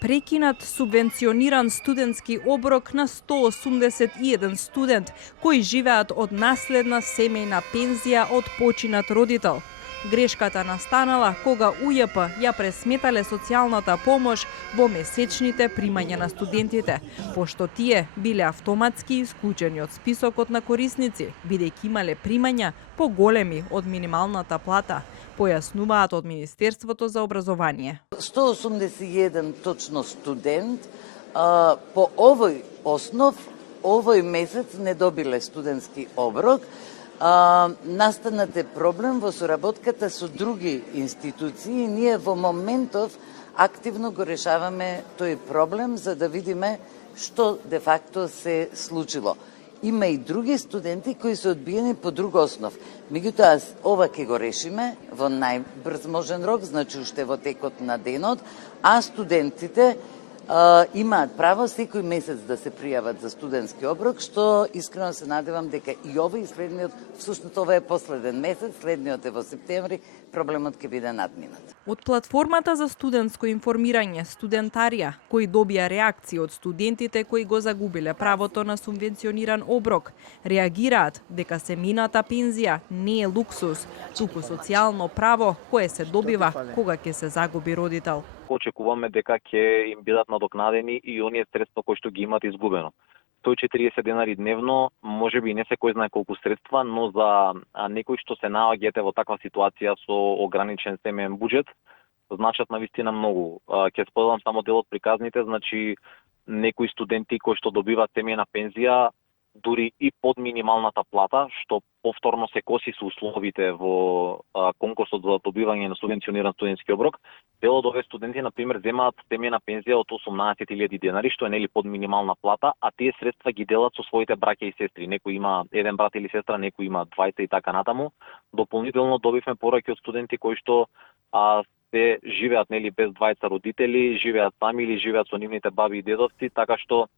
Прекинат субвенциониран студентски оброк на 181 студент кои живеат од наследна семејна пензија од починат родител. Грешката настанала кога УЈП ја пресметале социјалната помош во месечните примања на студентите, пошто тие биле автоматски исклучени од списокот на корисници, бидејќи имале примања поголеми од минималната плата, појаснуваат од Министерството за образование. 181 точно студент по овој основ овој месец не добиле студентски оброк. Настанате проблем во соработката со други институции и ние во моментов активно го решаваме тој проблем за да видиме што де факто се случило. Има и други студенти кои се одбиени по друг основ. Меѓутоа, ова ќе го решиме во најбрз можен рок, значи уште во текот на денот, а студентите имаат право секој месец да се пријават за студентски оброк, што искрено се надевам дека и овој и следниот, всушност ова е последен месец, следниот е во септември, проблемот ќе биде надминат. Од платформата за студентско информирање Студентарија, кои добија реакции од студентите кои го загубиле правото на субвенциониран оброк, реагираат дека семејната пензија не е луксус, туку социјално право кое се добива кога ќе се загуби родител. Очекуваме дека ќе им бидат надокнадени и оние средства кои што ги имат изгубено. 140 денари дневно, може би не се кој знае колку средства, но за некои што се наоѓате во таква ситуација со ограничен семеен буџет, значат навистина многу. Ќе споделам само дел од приказните, значи некои студенти кои што добиваат семејна пензија дури и под минималната плата, што повторно се коси со условите во конкурсот за добивање на субвенциониран студентски оброк. Дел од овие студенти, например, земаат семејна пензија од 18.000 денари, што е нели под минимална плата, а тие средства ги делат со своите браќа и сестри. Некој има еден брат или сестра, некој има двајца и така натаму. Дополнително добивме пораки од студенти кои што се живеат нели без двајца родители, живеат сами или живеат со нивните баби и дедовци, така што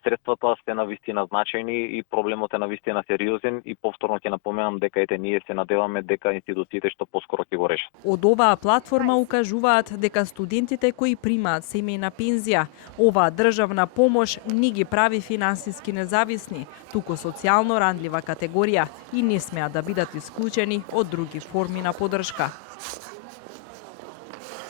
средствата се навистина значајни и проблемот е навистина сериозен и повторно ќе напоменам дека ние се надеваме дека институциите што поскоро ќе го решат. Од оваа платформа укажуваат дека студентите кои примаат семејна пензија, оваа државна помош не ги прави финансиски независни, туку социјално ранлива категорија и не смеат да бидат исклучени од други форми на поддршка.